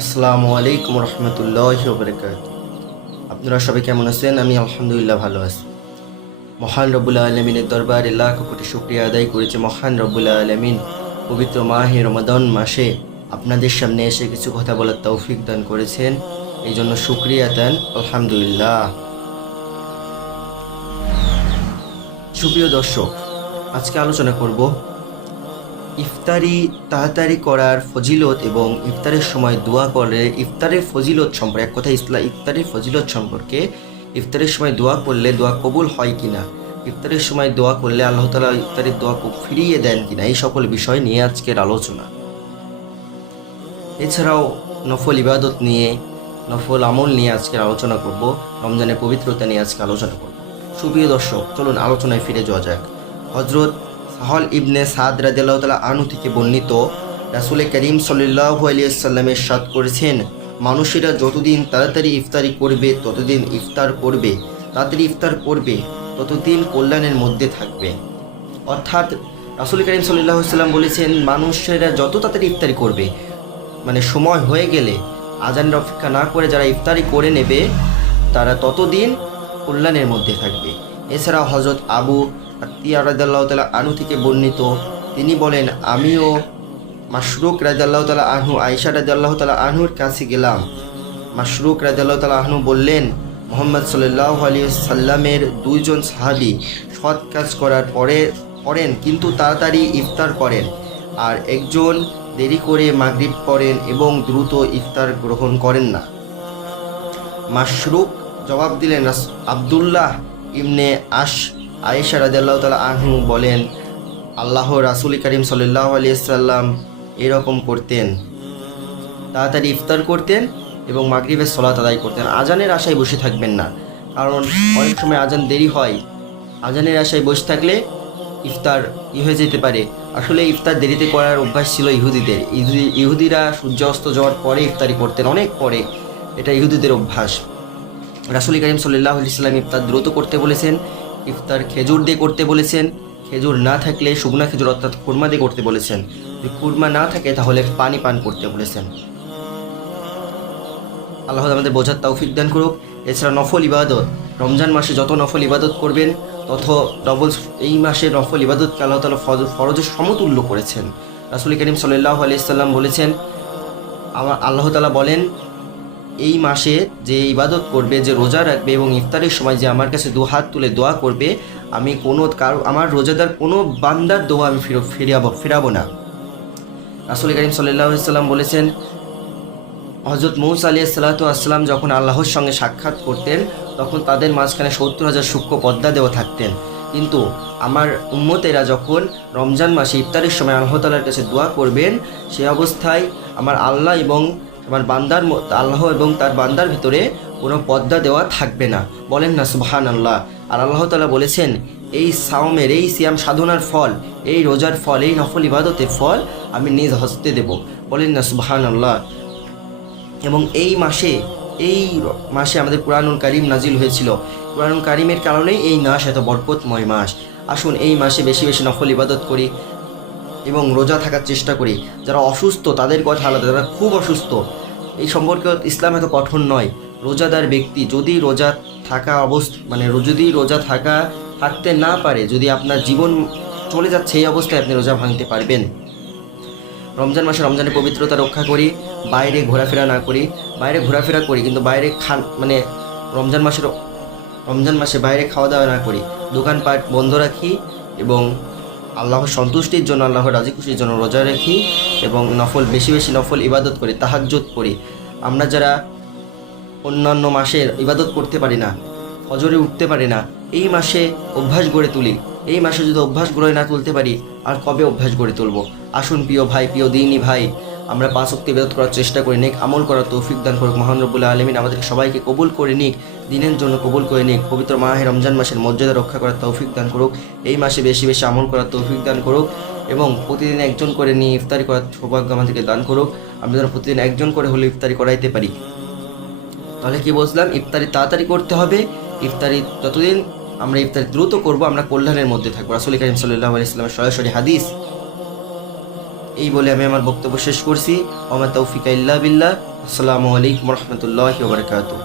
আসসালামু আলাইকুম রহমতুল্লাহি ওয়া বারাকাতুহু। আপনারা সবাই কেমন আছেন? আমি আলহামদুলিল্লাহ ভালো আছি। মহান রব্বুল আলামিনের দরবারে লাখ কোটি শুকরিয়া আদায় করেছে। মহান রব্বুল আলামিন পবিত্র মাহে রমাদান মাসে আপনাদের সামনে এসে কিছু কথা বলার তৌফিক দান করেছেন, এই জন্য শুকরিয়া দেন আলহামদুলিল্লাহ। সুপ্রিয় দর্শক, আজকে আলোচনা করব ইফতারি তাড়াতাড়ি করার ফজিলত এবং ইফতারের সময় দোয়া করলে ইফতারের ফজিলত সম্পর্কে, এক কথা ইফতারের ফজিলত সম্পর্কে। ইফতারের সময় দোয়া করলে দোয়া কবুল হয় কিনা, ইফতারের সময় দোয়া করলে আল্লাহ তাআলা ইফতারের দোয়া ফিরিয়ে দেন কিনা, এই সকল বিষয় নিয়ে আজকের আলোচনা। এছাড়াও নফল ইবাদত নিয়ে, নফল আমল নিয়ে আজকের আলোচনা করব। রমজানের পবিত্রতা নিয়ে আজকে আলোচনা করব। সুপ্রিয় দর্শক, চলুন আলোচনায় ফিরে যাওয়া যাক। হযরত সাহল ইবনে সাদ রাদিয়াল্লাহু তাআলা আনহু থেকে বর্ণিত, রাসূল করিম সাল্লাল্লাহু আলাইহি ওয়াসাল্লাম ইরশাদ করেছেন, মানুষেরা যতদিন তাড়াতাড়ি ইফতারি করবে ততদিন ইফতার করবে, তাড়াতাড়ি ইফতার করবে ততদিন কল্যাণের মধ্যে থাকবে। অর্থাৎ রাসূল করিম সাল্লাল্লাহু আলাইহি ওয়াসাল্লাম বলেছেন, মানুষেরা যত তাড়াতাড়ি ইফতারি করবে, মানে সময় হয়ে গেলে আজানের অপেক্ষা না করে যারা ইফতারি করে নেবে তারা ততদিন কল্যাণের মধ্যে থাকবে। এছাড়াও হযরত আবু আত্তিয়া রাদিয়াল্লাহু তাআলা আনহু থেকে বর্ণিত, তিনি বলেন, আমিও মাশরুক রাদিয়াল্লাহু তাআলা আনহু আয়েশা রাদিয়াল্লাহু তাআলা আনহুর কাছে গেলাম। মাশরুক রাদিয়াল্লাহু তাআলা আনহু বললেন, মুহাম্মদ সাল্লাল্লাহু আলাইহি ওয়াসাল্লামের দুইজন সাহাবী সৎ কাজ করার পরে করেন কিন্তু তাড়াতাড়ি ইফতার করেন, আর একজন দেরি করে মাগরিব পড়েন এবং দ্রুত ইফতার গ্রহণ করেন না। মাশরুক জবাব দিলেন, আব্দুল্লাহ ইবনে আয়েশা রাদিয়াল্লাহু তাআলা আনহু বলেন, আল্লাহ রাসূল করিম সাল্লাল্লাহু আলাইহি ওয়াসাল্লাম এরকম করতেন, তাড়াতাড়ি ইফতার করতেন এবং মাগরিবের সালাত আদায় করতেন। আজানের আশায় বসে থাকবেন না, কারণ অনেক সময় আজান দেরি হয়। আজানের আশায় বসে থাকলে ইফতার হয়ে যেতে পারে। আসলে ইফতার দেরিতে করার অভ্যাস ছিল ইহুদিদের। ইহুদিরা সূর্য অস্ত যাওয়ার পরে ইফতারি করতেন, অনেক পরে। এটা ইহুদিদের অভ্যাস। রাসূল করিম সাল্লাল্লাহু আলাইহি ওয়াসাল্লাম ইফতার দ্রুত করতে বলেছেন, ইফতার খেজুর দিয়ে করতে বলেছেন। খেজুর না থাকলে শুকনা খেজুর অর্থাৎ খুরমা দিয়ে করতে বলেছেন। যদি খুরমা না থাকে তাহলে পানি পান করতে বলেছেন। আল্লাহ আমাদের বোঝার তৌফিক দান করুক। এছাড়া নফল ইবাদত, রমজান মাসে যত নফল ইবাদত করবেন তত ডবল, এই মাসে নফল ইবাদতকে আল্লাহ তাআলা ফরজের সমতুল্য করেছেন। রাসূল করিম সাল্লাল্লাহু আলাইহি ওয়াসাল্লাম বলেছেন, আল্লাহ তাআলা বলেন, এই মাসে যে ইবাদত করবে, যে রোজা রাখবে এবং ইফতারের সময় যে আমার কাছে দু হাত তুলে দোয়া করবে, আমি আমার রোজাদার কোনো বান্দার দোয়া আমি ফিরাবো না। রাসূল করিম সাল্লাল্লাহু আলাইহি ওয়াসাল্লাম বলেছেন, হযরত মূসা আলাইহিস সালাতু ওয়াসসালাম যখন আল্লাহর সঙ্গে সাক্ষাৎ করতেন তখন তাদের মাঝখানে 70,000 সূক্ষ্ম পর্দা দেওয়া থাকতেন, কিন্তু আমার উম্মতেরা যখন রমজান মাসে ইফতারের সময় আল্লাহ তাআলার কাছে দোয়া করবেন, সে অবস্থায় আমার আল্লাহ এবং তার বান্দার ভিতরে কোনো পর্দা দেওয়া থাকবে না। বলেন না সুবহানাল্লাহ। আর আল্লাহ তাআলা বলেছেন, এই সাওমের, এই সিয়াম সাধনার ফল, এই রোজার ফল, এই নফল ইবাদতের ফল আমি নিজ হস্তে দেব। বলেন না সুবহানাল্লাহ। এবং এই মাসে আমাদের কুরআনুল কারীম নাজিল হয়েছিল। কুরআনুল কারীমের কারণেই এই মাস এত বরকতময় মাস। আসুন এই মাসে বেশি বেশি নফল ইবাদত করি এবং রোজা থাকার চেষ্টা করি। যারা অসুস্থ তাদের কথা আলাদা, যারা খুব অসুস্থ এই সম্পর্কে ইসলাম এত কঠোর নয়। রোজাদার ব্যক্তি যদি রোজা থাকতে না পারে, যদি আপনার জীবন চলে যাচ্ছে এই অবস্থায়, আপনি রোজা ভাঙতে পারবেন। রমজান মাসে রমজানের পবিত্রতা রক্ষা করি, বাইরে ঘোরাফেরা না করি। বাইরে ঘোরাফেরা করি কিন্তু বাইরে রমজান মাসে বাইরে খাওয়া দাওয়া না করি, দোকানপাট বন্ধ রাখি এবং আল্লাহর সন্তুষ্টির জন্য, আল্লাহর রাজি খুশির জন্য রোজা রাখি এবং বেশি বেশি নফল ইবাদত করি, তাহাজ্জুদ করি। আমরা যারা অন্যান্য মাসে ইবাদত করতে পারি না, ফজরে উঠতে পারি না, এই মাসে অভ্যাস গড়ে তুলি। এই মাসে যদি অভ্যাস গড়ে না তুলতে পারি, আর কবে অভ্যাস গড়ে তুলব? আসুন প্রিয় ভাই, প্রিয় দিনী ভাই, আমরা 5 ওয়াক্ত ইবাদত করার চেষ্টা করি, নেক আমল করার তৌফিক দান করুক মহান রব্বুল আলামিন। আমাদের সবাইকে কবুল করে নিক, দিনের জন্য কবুল করে নিক। পবিত্র মাহে রমজান মাসের মর্যাদা রক্ষা করার তৌফিক দান করুক। এই মাসে বেশি বেশি আমল করার তৌফিক দান করুক এবং প্রতিদিন একজন করে নিয়ে ইফতারি করার সৌভাগ্য আমাদেরকে দান করুক। আমরা যেন প্রতিদিন একজন করে হলে ইফতারি করাইতে পারি। তাহলে কি বুঝলাম? ইফতারি তাড়াতাড়ি করতে হবে। যতদিন আমরা ইফতারি দ্রুত করব, আমরা কল্যাণের মধ্যে থাকবো। রাসূল করিম সাল্লাল্লাহু আলাইহি ওয়াসাল্লামের সরাসরি হাদিস। এই বলে আমি আমার বক্তব্য শেষ করছি। ওমা তৌফিকা ইল্লা বিল্লাহ। আসসালামু আলাইকুম রহমতুল্লাহি ওয়া বারাকাতুহু।